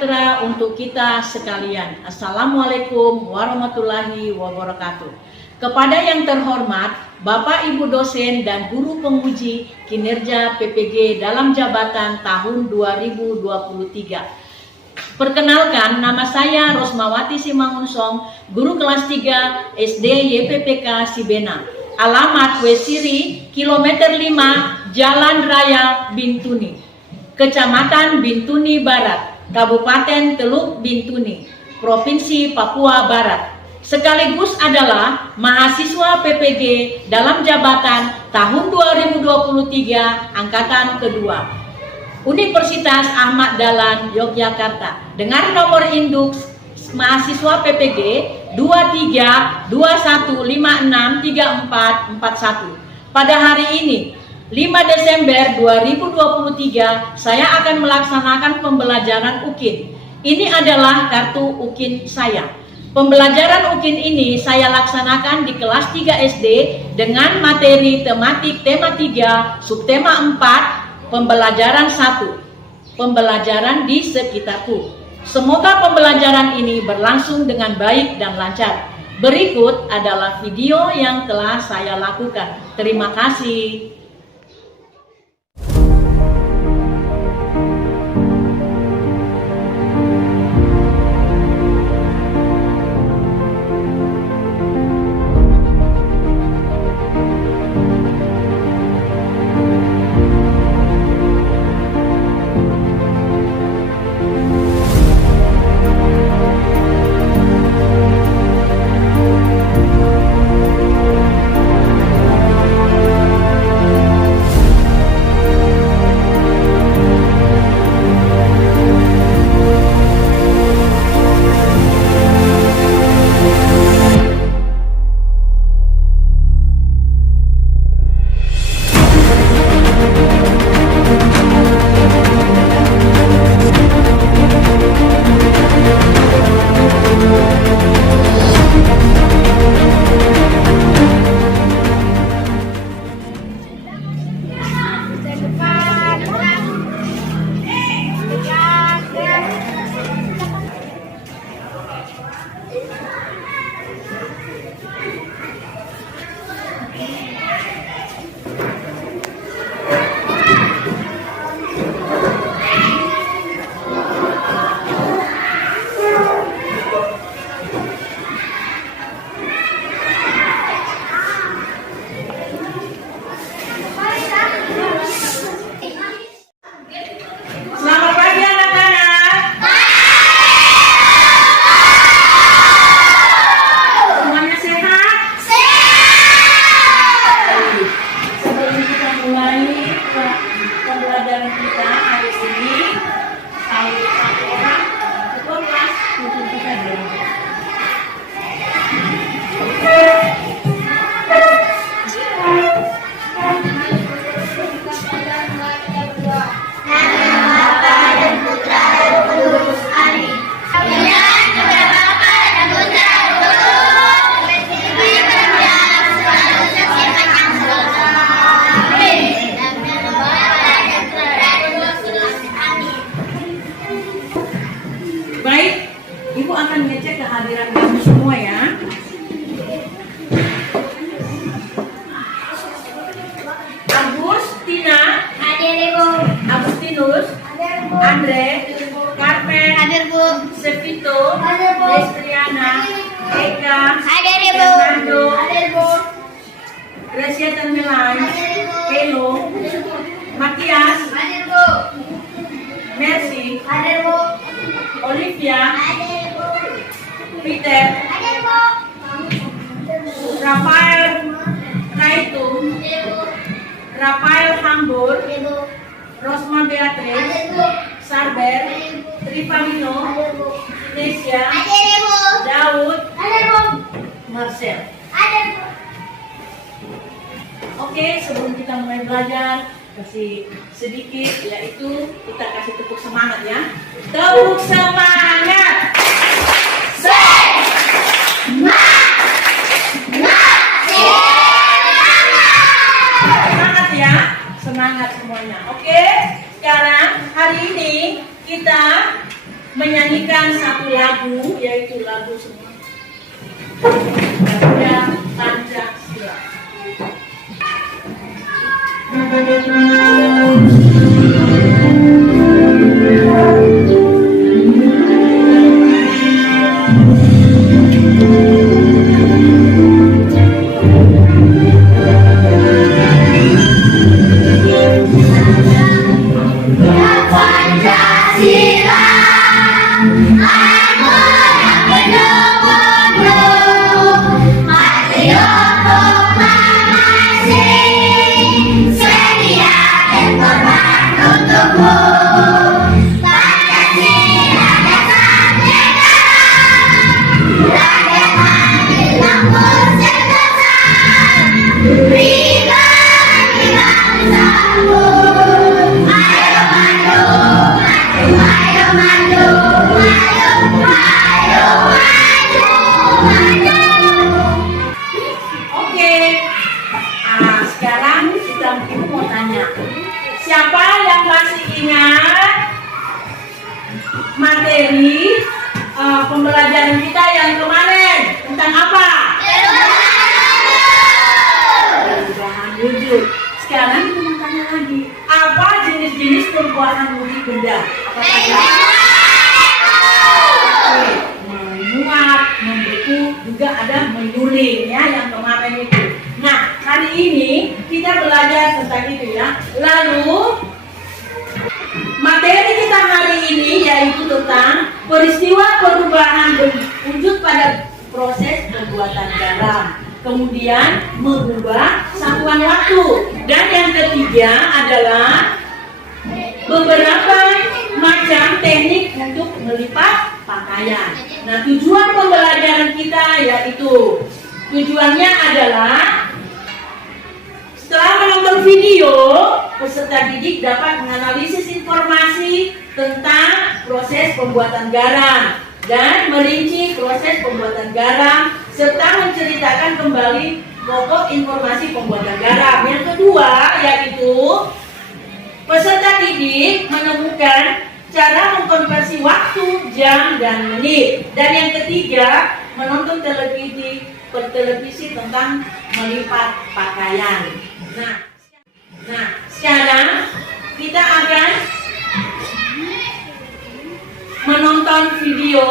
sejahtera untuk kita sekalian. Assalamualaikum warahmatullahi wabarakatuh. Kepada yang terhormat, Bapak Ibu dosen dan guru penguji kinerja PPG dalam jabatan tahun 2023. Perkenalkan, nama saya Rosmawati Simangunsong, guru kelas 3 SD YPPK Sibena. Alamat Wesiri, kilometer 5, Jalan Raya Bintuni. Kecamatan Bintuni Barat, Kabupaten Teluk Bintuni, Provinsi Papua Barat. Sekaligus adalah mahasiswa PPG dalam jabatan tahun 2023 angkatan kedua. Universitas Ahmad Dahlan Yogyakarta dengan nomor induk mahasiswa PPG 2321563441. Pada hari ini 5 Desember 2023 saya akan melaksanakan pembelajaran UKIN. Ini adalah kartu UKIN saya. Pembelajaran UKIN ini saya laksanakan di kelas 3 SD dengan materi tematik tema 3, subtema 4, pembelajaran 1, pembelajaran di sekitarku. Semoga pembelajaran ini berlangsung dengan baik dan lancar. Berikut adalah video yang telah saya lakukan. Terima kasih. Ibu akan ngecek kehadiran kamu semua ya. Agustina, hadir Ibu. Agustinus, hadir Bu. Andre, Carmen, hadir Bu. Sevito, hadir Bu. Destriana, Eka, hadir Ibu. Fernando, hadir Bu. Gracia Tanmelan, hadir Bu. Kelo, Matias, hadir Bu. Mercy, hadir Bu. Olivia, hadir Bu. Peter, hadir Bu. Rafael Kaitum, hadir Bu. Rafael Hambur, hadir Bu. Rosma Beatrice, hadir Bu. Sarber, Tripalino, hadir Bu. Indonesia, hadir Bu. Daud, hadir Bu. Marcel, hadir Bu. Oke, sebelum kita mulai belajar, kasih sedikit, yaitu kita kasih tepuk semangat ya. Tepuk semangat. Semangat ya, semangat semuanya. Oke, sekarang hari ini kita menyanyikan satu lagu, yaitu lagu semua Garuda Pancasila. Siapa yang masih ingat materi pembelajaran kita yang kemarin tentang apa? Perubahan wujud. Sekarang kita mau tanya lagi, apa jenis-jenis perubahan wujud benda? Apa saja? Menguap, membeku, juga ada menyuling ya yang kemarin itu. Nah, hari ini kita belajar tentang itu ya. Lalu materi kita hari ini yaitu tentang peristiwa perubahan wujud pada proses pembuatan garam, kemudian mengubah satuan waktu, dan yang ketiga adalah beberapa macam teknik untuk melipat pakaian. Nah, tujuan pembelajaran kita yaitu tujuannya adalah setelah menonton video, peserta didik dapat menganalisis informasi tentang proses pembuatan garam dan merinci proses pembuatan garam serta menceritakan kembali pokok informasi pembuatan garam. Yang kedua yaitu peserta didik menemukan cara mengkonversi waktu, jam, dan menit. Dan yang ketiga menonton televisi tentang melipat pakaian. Nah, sekarang kita akan menonton video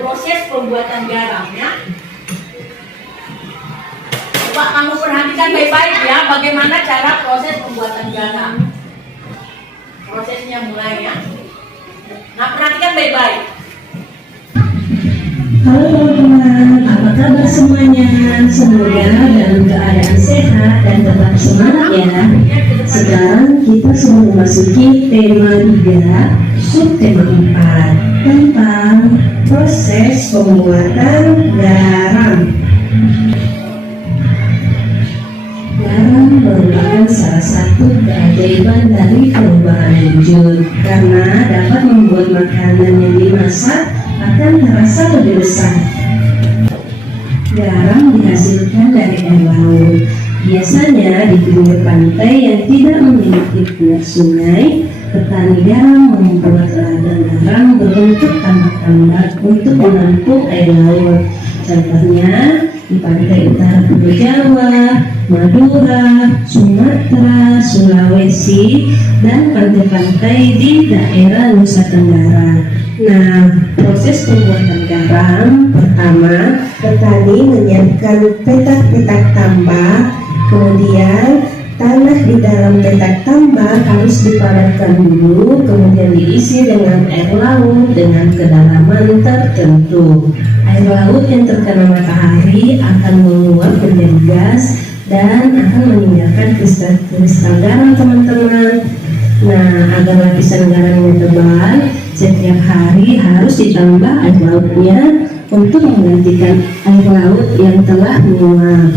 proses pembuatan garam ya. Coba kamu perhatikan baik-baik ya, bagaimana cara proses pembuatan garam. Prosesnya mulai ya. Nah, perhatikan baik-baik. Halo teman-teman, apa kabar semuanya? Semoga dalam keadaan sehat dan tetap semangat ya. Sekarang kita sudah memasuki tema 3, subtema 4 tentang proses pembuatan garam. Garam merupakan salah satu keajaiban dari perubahan wujud karena dapat membuat makanan yang dimasak akan terasa lebih besar. Garam dihasilkan dari air laut, biasanya di pinggir pantai yang tidak memiliki pinggir sungai. Petani garam membuat ladang garam berbentuk tambak-tambak untuk menampung air laut. Contohnya di pantai utara Pulau Jawa, Madura, Sumatera, Sulawesi, dan pantai-pantai di daerah Nusa Tenggara. Nah, proses pembuatan garam pertama, petani menyiapkan petak-petak tambak, kemudian tanah di dalam petak tambak harus dipadatkan dulu, kemudian diisi dengan air laut dengan kedalaman tertentu. Air laut yang terkena matahari akan menguap menjadi gas dan akan meninggalkan kristal garam, teman-teman. Nah, agar lapisan garamnya tebal, setiap hari harus ditambah air lautnya untuk menggantikan air laut yang telah menguap.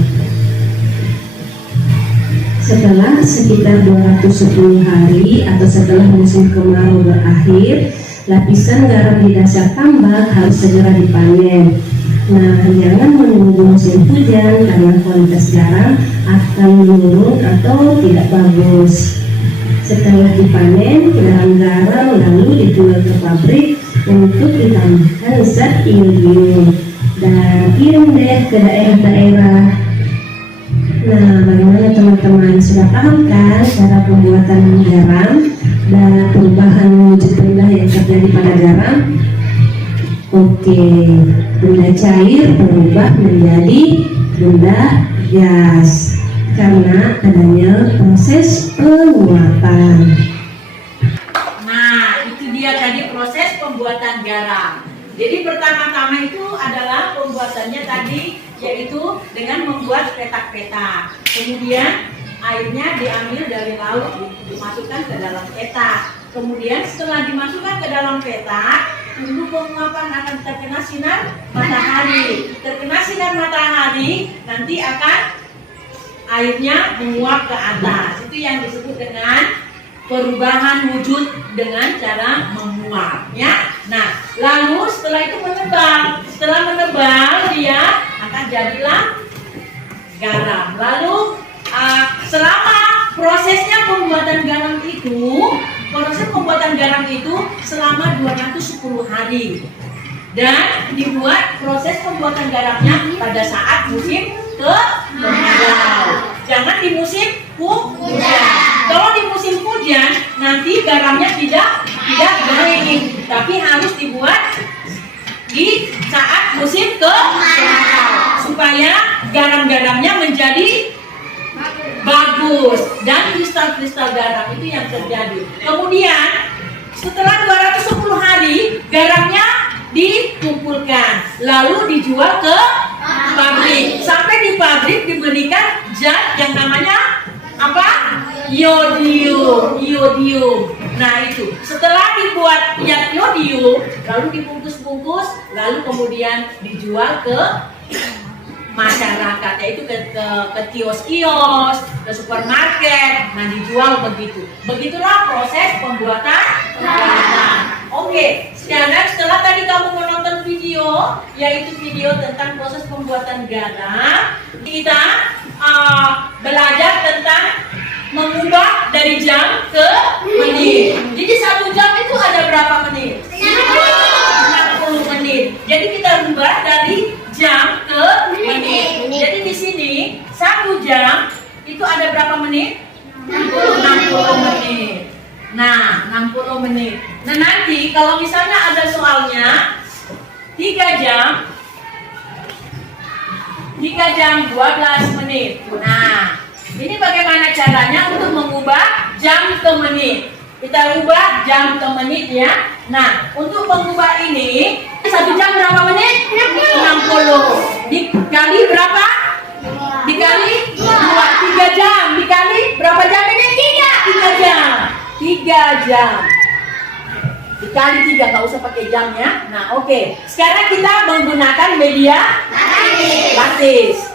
Setelah sekitar 210 hari atau setelah musim kemarau berakhir, lapisan garam di dasar tambak harus segera dipanen. Nah, jangan menunggu musim hujan karena kualitas garam akan menurun atau tidak bagus. Setelah dipanen, garam lalu dijual ke pabrik untuk ditambahkan zat iodium dan kirim deh ke daerah-daerah. Nah, bagaimana teman-teman, sudah paham kan cara pembuatan garam dan perubahan wujud benda yang terjadi pada garam? Oke, benda cair berubah menjadi benda gas karena adanya proses penguapan. Nah, itu dia tadi proses pembuatan garam. Jadi pertama-tama itu adalah pembuatannya tadi yaitu dengan membuat petak-petak. Kemudian airnya diambil dari laut, dimasukkan ke dalam petak. Kemudian setelah dimasukkan ke dalam petak, tunggu penguapan akan terkena sinar matahari. Terkena sinar matahari, nanti akan airnya menguap ke atas. Itu yang disebut dengan perubahan wujud dengan cara menguap, ya. Nah, lalu setelah itu menebal. Setelah menebal, dia akan jadilah garam. Lalu selama prosesnya pembuatan garam itu, proses pembuatan garam itu selama 210 hari. Dan dibuat proses pembuatan garamnya pada saat musim kemarau. Jangan di musim hujan. Kalau di musim hujan nanti garamnya tidak kering, tapi harus dibuat di saat musim kemarau supaya garam-garamnya menjadi bagus dan kristal-kristal garam itu yang terjadi. Kemudian setelah 210 hari garamnya dikumpulkan lalu dijual ke pabrik. Sampai di pabrik diberikan zat yang namanya apa? Iodium. Nah, itu setelah dibuat iodium lalu dibungkus-bungkus lalu kemudian dijual ke masyarakat, yaitu ke kios-kios, ke supermarket. Nah, dijual begitu. Begitulah proses pembuatan garam. Oke, sekarang setelah tadi kamu menonton video, yaitu video tentang proses pembuatan garam, kita belajar tentang mengubah dari jam ke menit. Jadi 1 jam itu ada berapa menit? 60 menit. Jadi kita ubah dari jam ke menit. Jadi di sini 1 jam itu ada berapa menit? 60 menit. Nah, 60 menit. Nah, nanti kalau misalnya ada soalnya 3 jam 12 menit. Nah, ini bagaimana caranya untuk mengubah jam ke menit? Kita ubah jam ke menit, ya. Nah, untuk mengubah ini 1 jam berapa menit? 60. Dikali berapa? Dikali 2. 3 jam dikali berapa jam ini? 3 jam. 3 jam dikali 3, nggak usah pakai jamnya. Nah, oke. Sekarang kita menggunakan media lattice.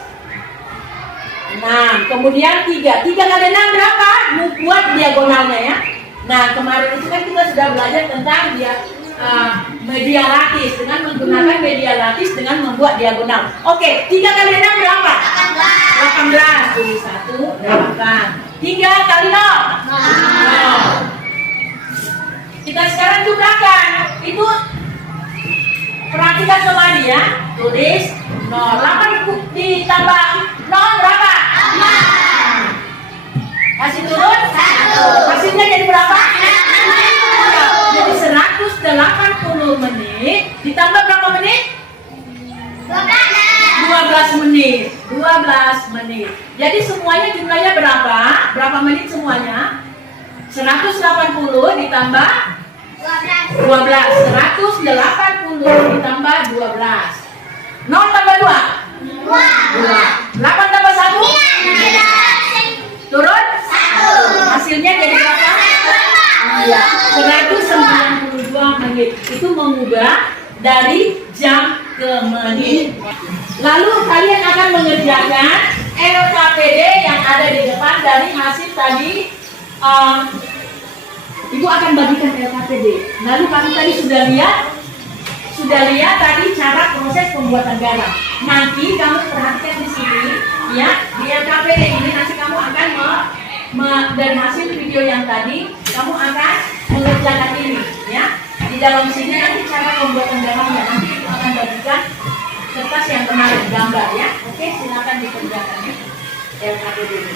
6, kemudian 3 kali 6 berapa? Buat diagonalnya, ya. Nah, kemarin itu kan kita sudah belajar tentang media lattice dengan menggunakan media lattice dengan membuat diagonal. Oke, 3 kali 6 berapa? 18. Tulis 1, 8. 3 kali 0. 0. Kita sekarang jumlahkan. Itu perhatikan kembali, ya. Tulis 0. 8 ditambah 0 berapa? 4. Kasih turun 1. Hasilnya jadi berapa? Jadi 180 menit ditambah berapa menit? 12 menit. 12 menit. Jadi semuanya jumlahnya berapa? Berapa menit semuanya? 180 ditambah 12. 180 ditambah 12. 0 tambah 2? 2. 8 tambah 1? 9. Turun? 1. Hasilnya jadi berapa? Iya, 192 menit. Itu mengubah dari jam ke menit. Lalu kalian akan mengerjakan LKPD yang ada di depan dari hasil tadi. Ibu akan bagikan LKPD. Lalu kamu tadi sudah lihat tadi cara proses pembuatan garam. Nanti kamu perhatikan di sini, ya, di LKPD ini nanti kamu akan dari hasil video yang tadi kamu akan mengerjakan ini ya. Di dalam sini nanti cara pembuatan gambarnya nanti ibu akan bagikan kertas yang kemarin gambar ya. Oke, silakan dikerjakan ya. Yang ada dulu.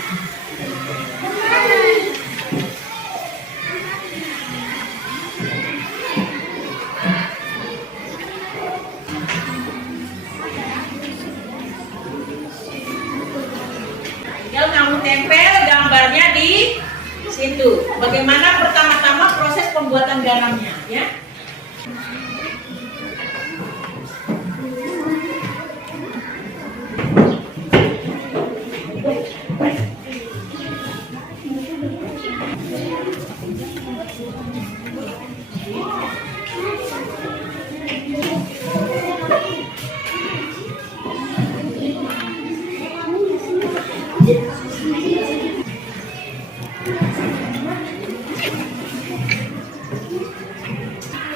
Tinggal kamu tempel gambarnya di situ. Bagaimana pertama-tama proses pembuatan garamnya ya?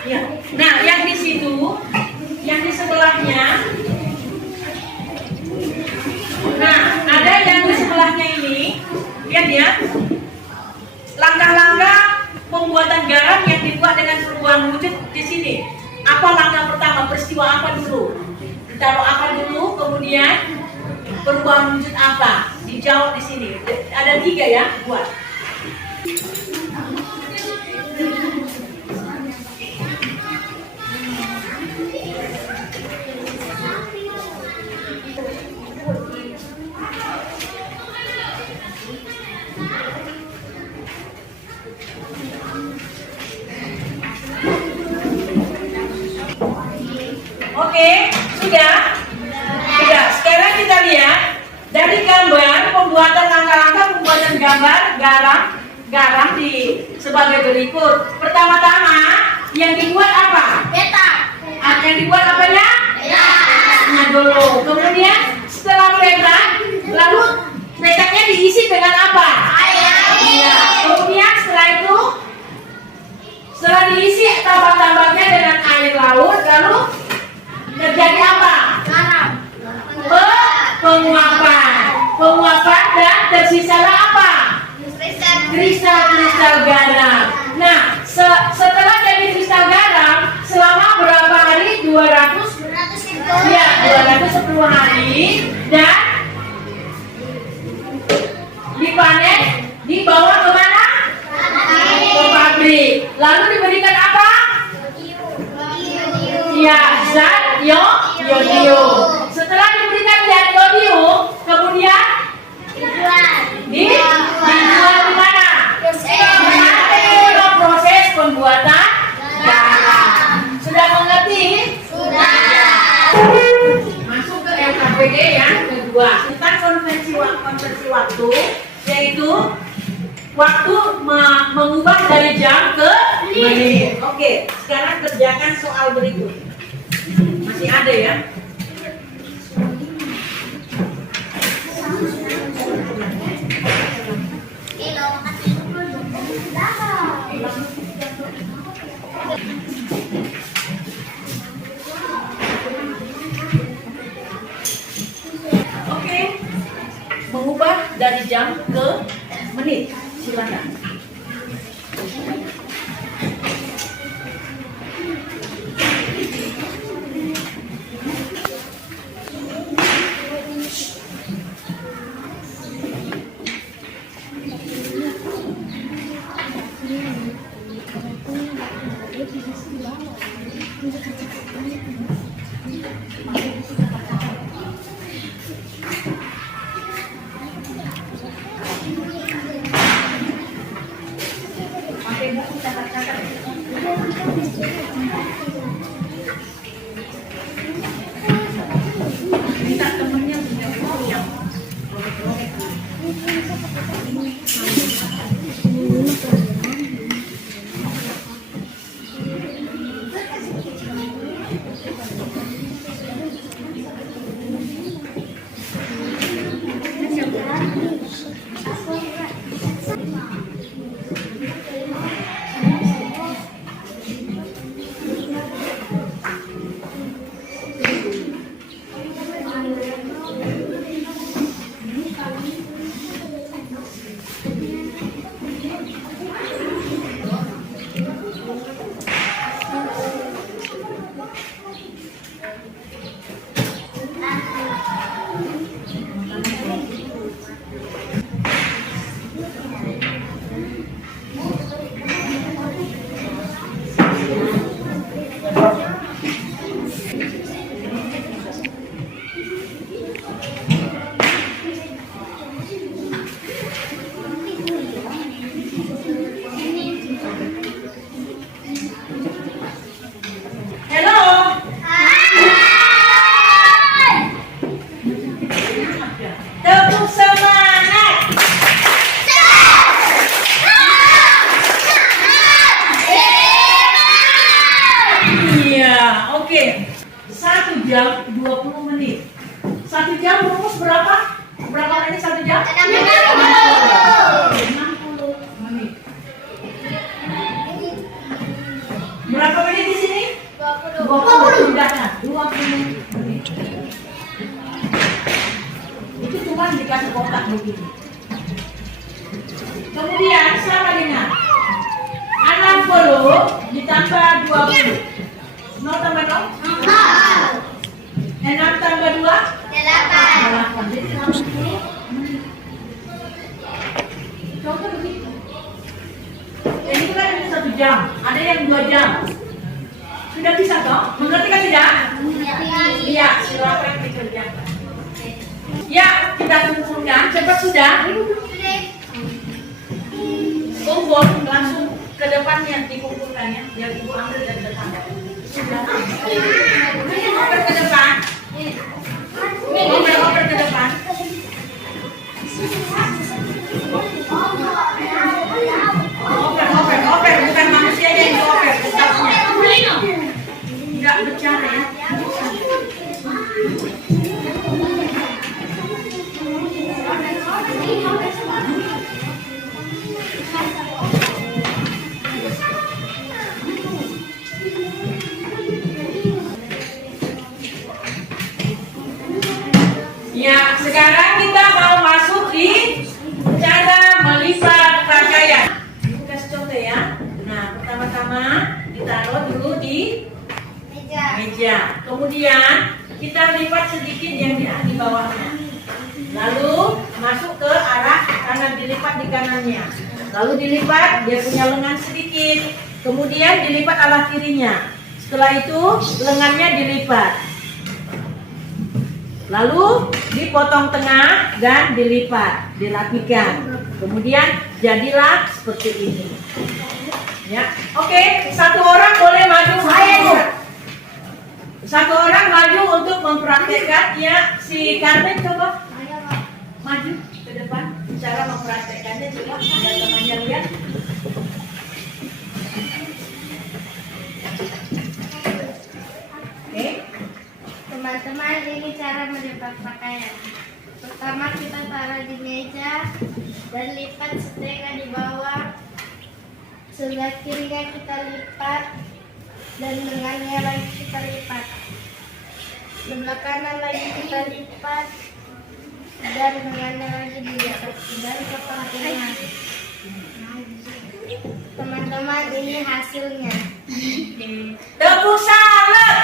Ya. Nah, yang di situ, yang di sebelahnya, nah ada yang di sebelahnya ini, lihat ya, langkah-langkah pembuatan garam yang dibuat dengan perubahan wujud di sini. Apa langkah pertama? Peristiwa apa dulu? Ditaruh apa dulu? Kemudian perubahan wujud apa? Dijawab di sini. Ada 3 ya, buat. Oke, sudah? Sudah. Sekarang kita lihat dari gambar pembuatan langkah-langkah pembuatan gambar garam di sebagai berikut. Pertama-tama yang dibuat apa? Peta. Yang dibuat apanya? Petanya dulu. Kemudian setelah peta, lalu petanya diisi dengan apa? Air. Ya. Kemudian setelah diisi tambah-tambahnya dengan air laut, lalu terjadi apa? Garam. Penguapan dan tersisalah apa? Kristal garam. Nah, setelah jadi kristal garam selama berapa hari? 210 hari dan dipanen, dibawa kemana? Ke pabrik. Lalu diberikan apa? Ya, zat yodium. Setelah diberikan zat yodium, kemudian dijual di mana? Proses pembuatan garam. Sudah mengerti? Sudah. Masuk ke LKPD yang kedua. Tentang konversi waktu, yaitu waktu mengubah dari jam ke menit. Oke, sekarang kerjakan soal berikut. Masih ada ya? Oke, mengubah dari jam ke menit. Silakan. Pakai buku catat-catat. Minta temennya punya buku yang menit. 1 jam rumus berapa? Berapa menit 1 jam? 60 menit. Berapa menit di sini? 20. Sudah kan? 20 menit. Itu cuma dikasih kotak begini. Kemudian sama dengan 60 ditambah 20. 0 tambah 0? 6 tambah 2? 8. Jadi 60 menit. Contoh begitu. Jadi itu kan 1 jam, ada yang 2 jam. Sudah bisa toh? Mengerti kan tidak? Iya, silakan dikerjakan. Ya, kita kumpulkan. Cepat sudah. Kumpul langsung ke depannya dikumpulkannya. Biar ibu ambil dari depan. Sudah. Oper ke depan. Oper ke depan. Oper, bukan manusianya yang dioper, staffnya. Enggak bercanda ya. Ya, sekarang kita mau masuk di cara melipat pakaian. Ibu kasih contoh ya. Nah, pertama-tama ditaruh dulu di meja. Kemudian kita lipat sedikit yang di bawahnya. Lalu masuk ke arah kanan, dilipat di kanannya. Lalu dilipat, dia punya lengan sedikit. Kemudian dilipat arah kirinya. Setelah itu lengannya dilipat. Lalu dipotong tengah dan dilipat, dirapikan. Kemudian jadilah seperti ini. Ya, oke. Satu orang boleh maju. Satu orang maju untuk mempraktekkan ya. Si Carmen coba maju ke depan. Cara mempraktekannya coba biar temannya lihat. Oke. Teman-teman, ini cara melipat pakaian. Pertama kita taruh di meja dan lipat setengah di bawah. Sebelah kirinya kita lipat dan lengannya lagi kita lipat. Sebelah kanan lagi kita lipat dan lengannya lagi dilipat dan potong tengah. Teman-teman, ini hasilnya. Tepuk salam.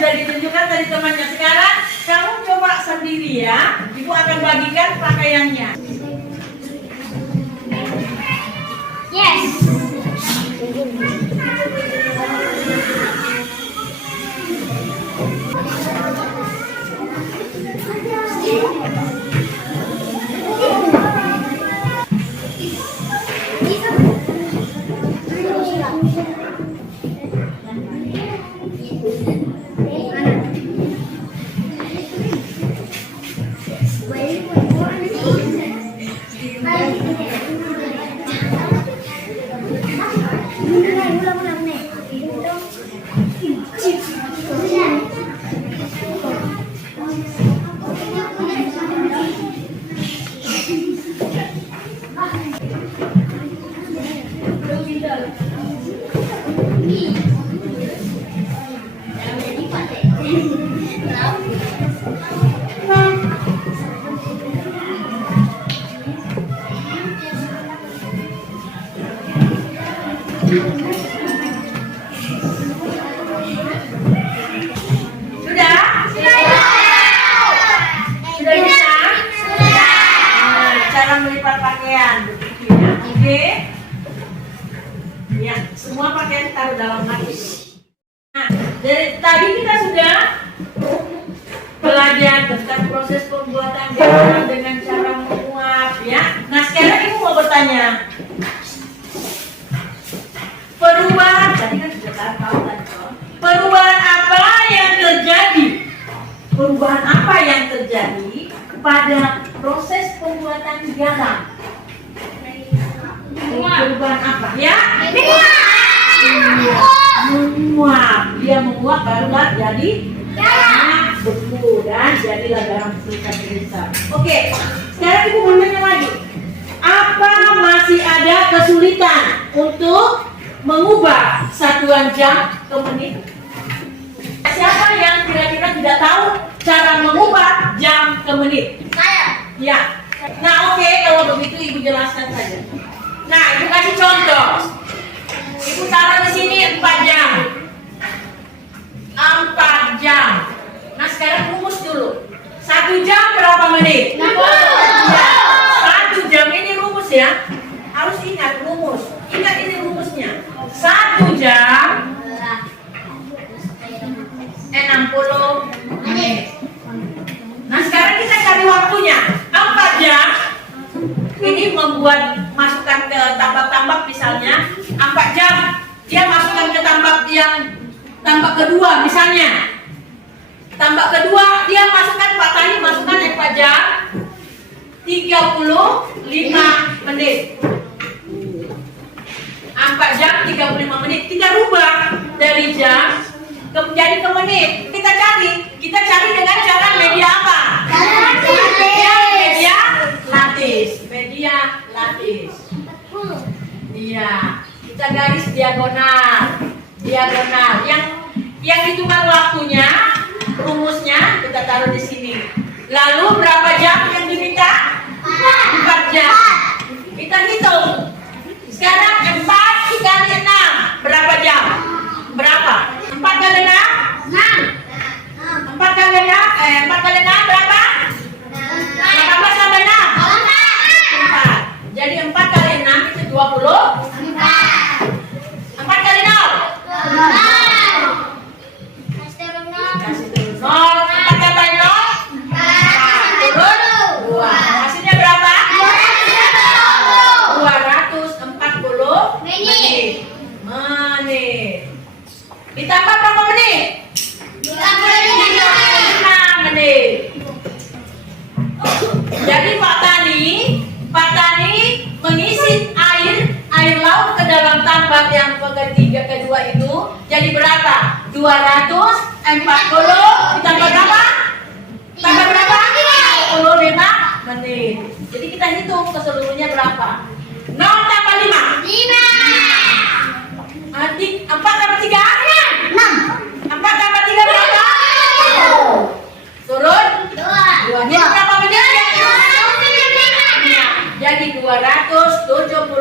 Sudah ditunjukkan dari temannya. Sekarang kamu coba sendiri ya. Ibu akan bagikan pakaiannya. Yes. Sudah bisa? Nah, cara melipat pakaian begitu ya. Oke. Ya, semua pakaian taruh dalam lemari. Nah, dari tadi kita sudah belajar tentang proses pembuatan garam dengan cara menguap ya. Nah, sekarang ibu mau bertanya. Perubahan tadi kan sudah tahu tadi. Perubahan apa yang terjadi? Perubahan apa yang terjadi pada proses pembuatan garam? Perubahan apa? Ya? dia menguap barulah jadi garamnya beku dan jadilah garam kristal. Oke, sekarang ibu mau tanya lagi. Apa masih ada kesulitan untuk mengubah satuan jam ke menit? Siapa yang kira-kira tidak tahu cara mengubah jam ke menit? Saya. Ya. Nah, oke, kalau begitu ibu jelaskan saja. Nah, ibu kasih contoh. Ibu taruh di sini 4 jam. 4 jam. Nah, sekarang rumus dulu. 1 jam berapa menit? 60. Ya. 1 jam ini rumus ya. Harus ingat rumus. Ingat ini rumusnya. 1 jam 60 menit. Nah, sekarang kita cari waktunya. 4 jam. Ini membuat masukkan ke tambak-tambak misalnya 4 jam. Dia masukkan ke tambak yang tambak kedua misalnya. Tambak kedua dia masukkan Pak Tani masukkan 4 jam 35 menit. 4 jam 35 menit. Kita rubah dari jam menjadi ke menit. Kita cari dengan cara media apa? Media lattice. Media lattice. Iya, kita garis diagonal. Yang hitungan waktunya, rumusnya kita taruh di sini. Lalu berapa jam yang diminta? 4 jam. Kita hitung. Sekarang 4 dikali 6 berapa jam? Berapa? 4 kali 6? 4 kali 6? 4 kali 6 berapa? 18 tambah 6? 4. Jadi 4 kali 6 itu 20. 4 kali 0? Kasih turun 0. 4 tambah 0? 4. Turun 2. Hasilnya berapa? 240 menit. Ditambah berapa menit? 5 menit. Jadi Pak Tani mengisi air laut ke dalam tambak yang kedua itu jadi berapa? 240 ditambah berapa? Tambah berapa? 45 menit. Jadi kita hitung keseluruhannya berapa? 0 tambah 5? 4 tambah 3? 6. 4 tambah 3 berapa? Turun? 2. Ini berapa menit? Jadi 275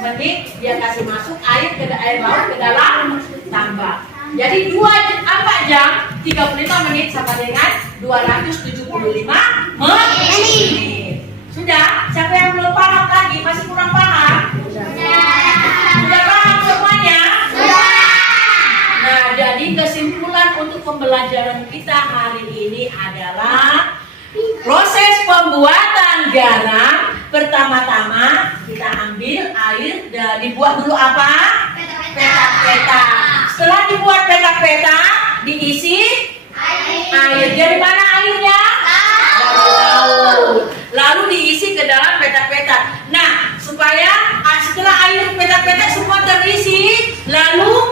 menit dia kasih masuk air laut ke dalam tambak. Jadi 4 jam 35 menit sama dengan 275 menit. Sudah? Siapa yang belum paham lagi? Masih kurang paham? Sudah paham semuanya? Nah, jadi kesimpulan untuk pembelajaran kita hari ini adalah proses pembuatan garam. Pertama-tama kita ambil air dan dibuat dulu apa? Petak-petak. Setelah dibuat petak-petak, diisi air. Dari mana airnya? Dari laut. Lalu diisi ke dalam petak-petak. Nah, supaya setelah air petak-petak semua terisi, lalu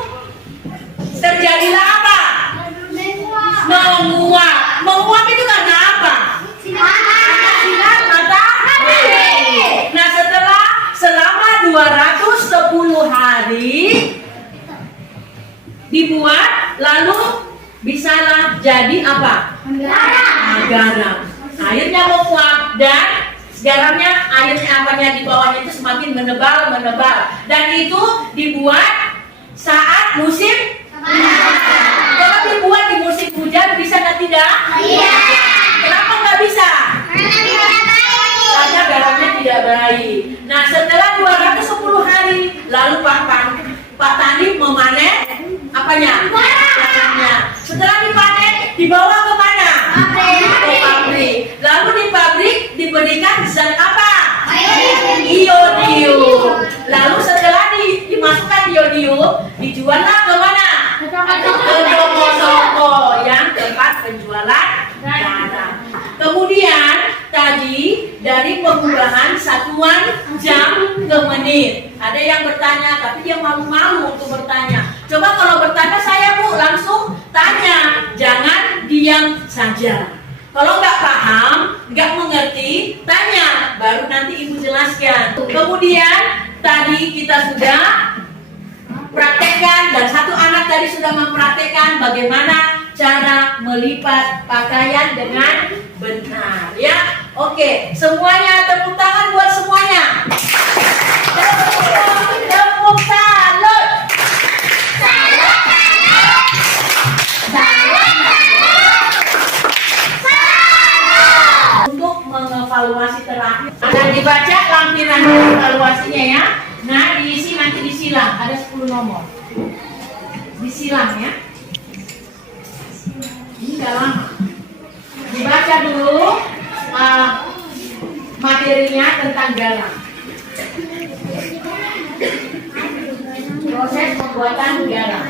terjadilah apa? Menguap. Menguap itu karena apa? Sinar matahari. Nah, selama 210 hari dibuat, lalu bisalah jadi apa? Garam. Airnya menguap dan garamnya, airnya apanya di bawahnya itu semakin menebal. Dan itu dibuat saat musim kalau dibuat di musim hujan bisa nggak tidak? Iya. Kenapa nggak bisa? Karena garamnya tidak baik. Nah, setelah 210 hari, lalu Pak Tani memanen apanya? Garamnya. Setelah dipanen, dibawa ke mana? Ke pabrik. Lalu di pabrik diberikan zat apa? Iodium. Lalu setelah dimasukkan iodium, dijuallah ke mana? Ke toko-toko yang tempat penjualan garam. Kemudian tadi dari pengubahan satuan jam ke menit. Ada yang bertanya, tapi dia malu-malu untuk bertanya. Coba kalau bertanya saya, Bu, langsung tanya, jangan diam saja. Kalau nggak paham, nggak mengerti, tanya, baru nanti ibu jelaskan. Kemudian tadi kita sudah praktekkan dan satu anak tadi sudah mempraktekkan bagaimana cara melipat pakaian dengan benar, ya. Oke, semuanya tepuk tangan buat semuanya. Tepuk salut. Untuk mengevaluasi terakhir, akan dibaca lampiran evaluasinya ya. Nah, diisi nanti disilang, ada 10 nomor. Disilang ya. Ini nggak lama. Dibaca dulu materinya tentang garam. Proses pembuatan garam.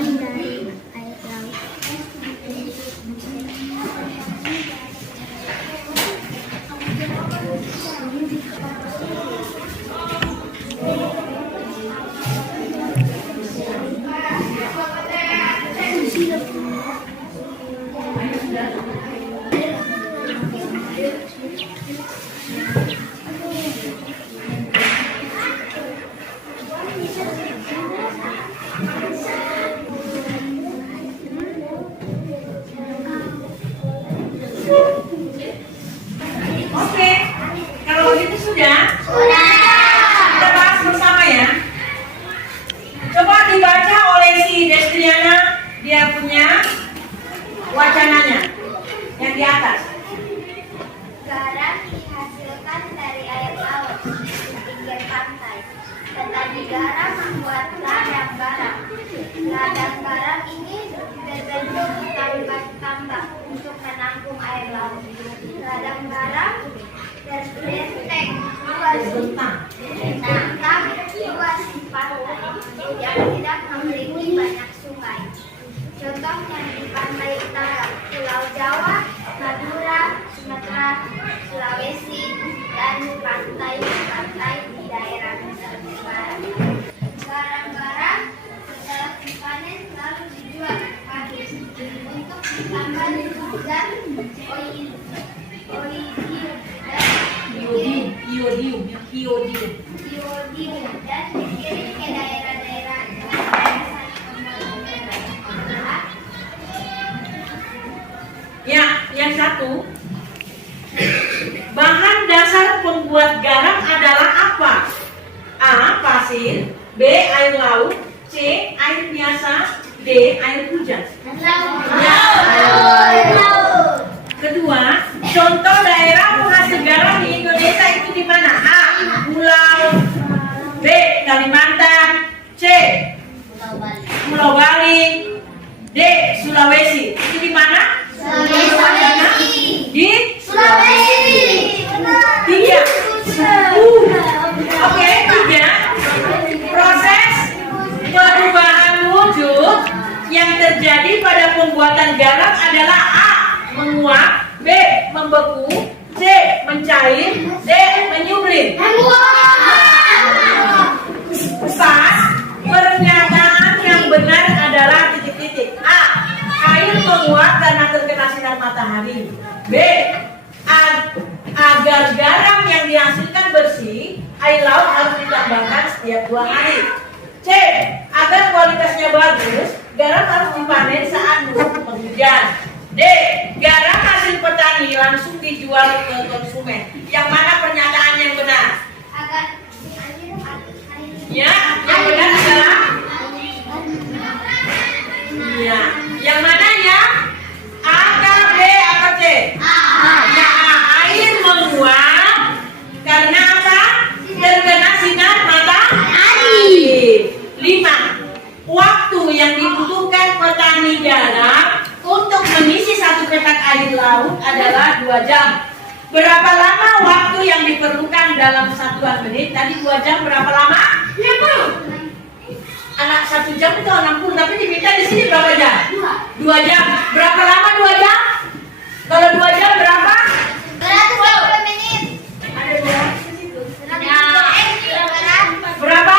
Oke, kalau begitu sudah? Sudah. Kita bahas bersama ya. Coba dibaca oleh si Destriana, dia punya wacananya yang di atas. Garam dihasilkan dari air laut di pinggir pantai. Petani garam membuat ladang garam. Ladang garam ini berbentuk tambak-tambak untuk menampung air laut. Ladang garam terbentang luas di pantai yang tidak memiliki banyak sungai. Contohnya di pantai utara, Pulau Jawa, Madura, Sumatera, Sulawesi, dan pantai-pantai di daerah Nusa Tenggara. Garam-garam setelah dipanen lalu dijual ke pabrik untuk ditambah zat iodium dan dikirim ke daerah-daerah Ya, yang satu. Bahan dasar pembuat garam adalah apa? A. Pasir. B. Air laut. C. Air biasa. D. Air hujan. Kedua, contoh daerah penghasil garam di Indonesia itu di mana? A. Pulau. B. Kalimantan. C. Pulau Bali. D. Sulawesi. Itu di mana? Di Sulawesi. Tiga. Oke, tiga. Proses perubahan wujud yang terjadi pada pembuatan garam adalah A. Menguap, B. Membeku, C. Mencair, D. menyublim. Pas, pernyataan yang benar adalah titik-titik. A. Air menguap karena terkena sinar matahari. B. Agar garam yang dihasilkan bersih, air laut harus ditambahkan setiap 2 hari. C. Agar kualitasnya bagus, garam harus dipanen saat musim penghujan. D. Garam hasil petani langsung dijual ke konsumen. Yang mana pernyataan yang benar? Ya, yang benar adalah ya. Yang mana ya? A, B, apa C? Ya, air menguap karena apa? Terkena sinar matahari. 5. Waktu yang dibutuhkan petani garam untuk mengisi 1 petak air laut adalah 2 jam. Berapa lama waktu yang diperlukan dalam satuan menit? Tadi 2 jam, berapa lama? 60. Anak 1 jam itu 60, tapi diminta di sini berapa jam? 2 jam. Berapa lama 2 jam? Kalau 2 jam berapa? 120 menit. Ada 2 di situ. Berapa?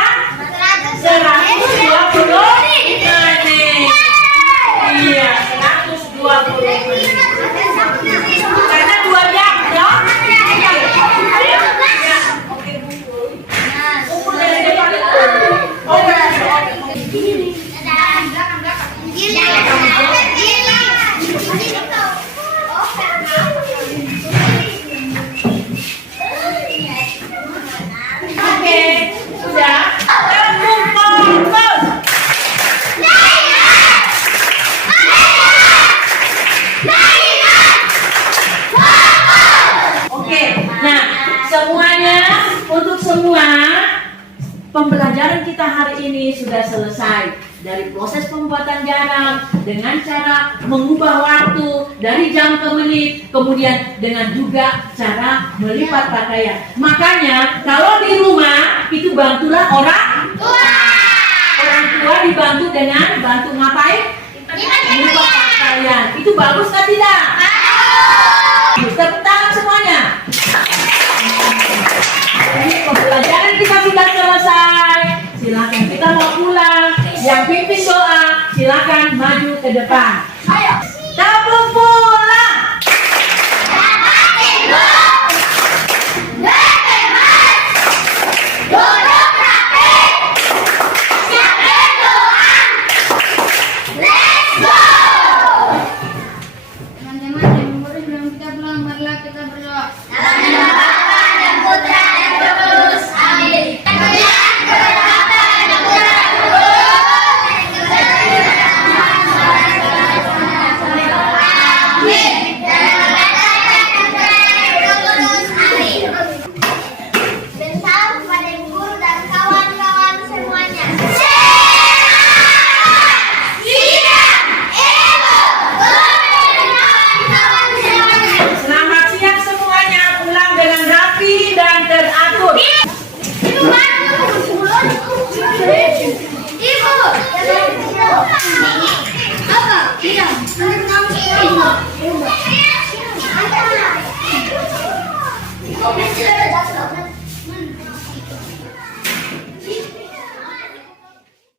120 menit. Oke, sudah. Fokus. Oke, nah semuanya untuk semua pembelajaran kita hari ini sudah selesai. Dari proses pembuatan jaram dengan cara mengubah waktu dari jam ke menit, kemudian dengan juga cara melipat pakaian. Makanya kalau di rumah itu bantulah orang tua dibantu dengan bantu ngapain? Melipat pakaian. Itu bagus kan tidak? Tepuk tangan semuanya. Jadi pembelajaran kita sudah selesai. Silakan kita mau pulang. Yang pimpin doa, silakan maju ke depan. Ayo, tabung pulang. Duduk rapi. Siapin doa. Let's go. Teman-teman dan murid sebelum kita pulang, marilah kita berdoa. Dalam nama Bapa dan Putra dan Roh Kudus. Amin. Ibu,